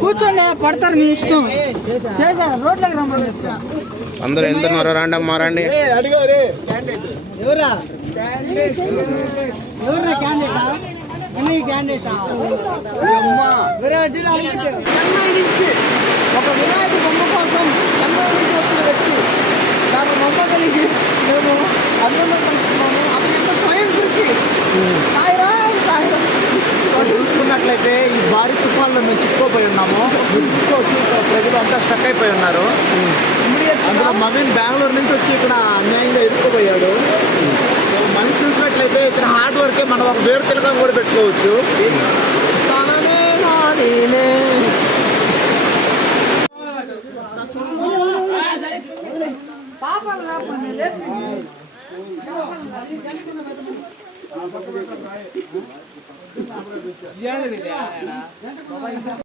కూర్చోండి, పడతారు మీ ఇష్టం. చేశారు రోడ్లోకి రమ్మని చెప్తా. అందరూ వెళ్తున్నారు, రండి అమ్మా రండి. ఎవరా ఎవరా క్యాండిడేటా? ఎన్ని క్యాండిడేటా? చెన్నై నుంచి ఒక వినాయక బొమ్మ కోసం చెన్నై నుంచి వచ్చిన వ్యక్తి నాకు నమ్మగలిగి మేము అర్థంలో కలుస్తున్నాము. అతని యొక్క స్వయం కృషి. చూసుకున్నట్లయితే ఈ భారీ తుఫాన్లో మేము చిక్కుపోయి ఉన్నాము. ప్రజలు అంతా స్టక్ అయిపోయి ఉన్నారు. అందులో మవీన్ బెంగళూరు నుంచి వచ్చి ఇక్కడ అన్యాయంగా ఇరుక్కుపోయాడు. మనిషి చూసినట్లయితే ఇక్కడ హార్డ్ వర్కే మనం ఒక వేరు తిలకం కూడా పెట్టుకోవచ్చు.